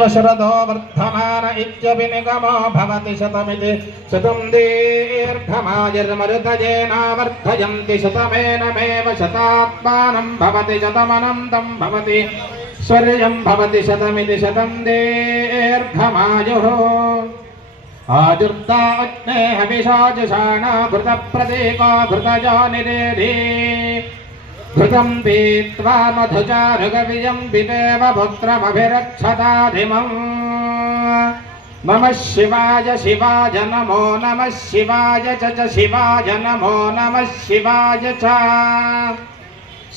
एव शरदो वर्धमान इत्यभिनिगमो भवति शतमिति शतं दीर्घमायुर्मरुतजेनावर्धयन्ति शतमेनमेव शतात्मानं भवति शतमनन्तं भवति स्वर्यं भवति शतमिति शतं दीर्घमायुः आजुर्ता अग्ने हविषाजुषाणा घृतप्रतीको घृतजो निरेधि घृतं पीत्वा मधुचारुगविजं पितेव पुत्रमभिरक्षताधिमम् नमः शिवाय शिवाय नमो नमः शिवाय च शिवाय नमो नमः शिवाय च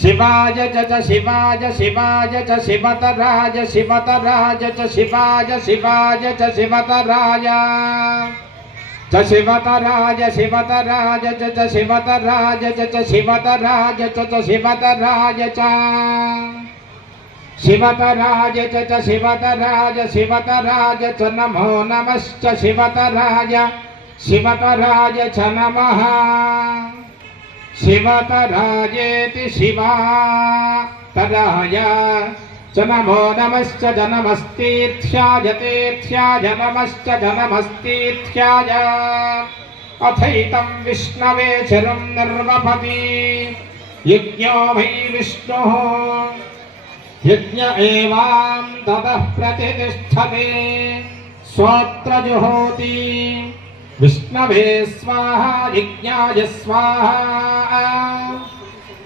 शिवाय च शिवाय शिवाय च शिवतराज शिवतराज च शिवाय शिवाय च शिवतराय च शिवतराज शिवतराज च शिवतराज च शिवतराज च शिवतराज च शिवतराज च शिवतराज शिवतराज च नमो नमश्च शिवतराज शिवतराज च नमः शिवतराजेति शिवातराय च नमो नमश्च जनमस्तीर्थ्याय तीर्थ्याय नमश्च जनमस्तीर्थ्याय अथैतं विष्णवे चिरं निर्वपति यज्ञो वै विष्णुः यज्ञ एवां ततः प्रतिष्ठते स्वोत्र जुहोति विष्णवे स्वाहा यज्ञाय स्वाहा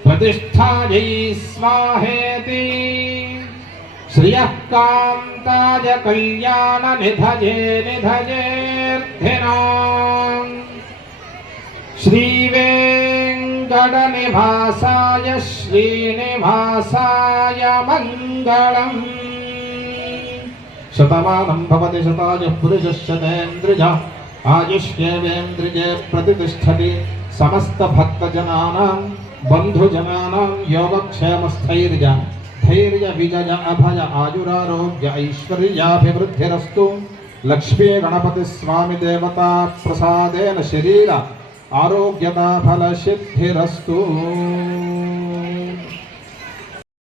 प्रतिष्ठायै स्वाहेति श्रियः कान्ताय कल्याण निधये निधयेऽर्थिनाम् श्रीवेङ्कटनिवासाय श्रीनिवासाय मङ्गलम् शतमानं भवति शतायुः पुरुषः शतेन्द्रिय आयुष्येवेन्द्रिये प्रतिष्ठति समस्त भक्तजनानां बन्धुजनानां योगक्षेमस्थैर्य धैर्य विजय अभय आयुरारोग्य ऐश्वर्याभिवृद्धिरस्तु लक्ष्मी गणपति स्वामी देवता प्रसादेन शरीर आरोग्यता फल सिद्धिरस्तु।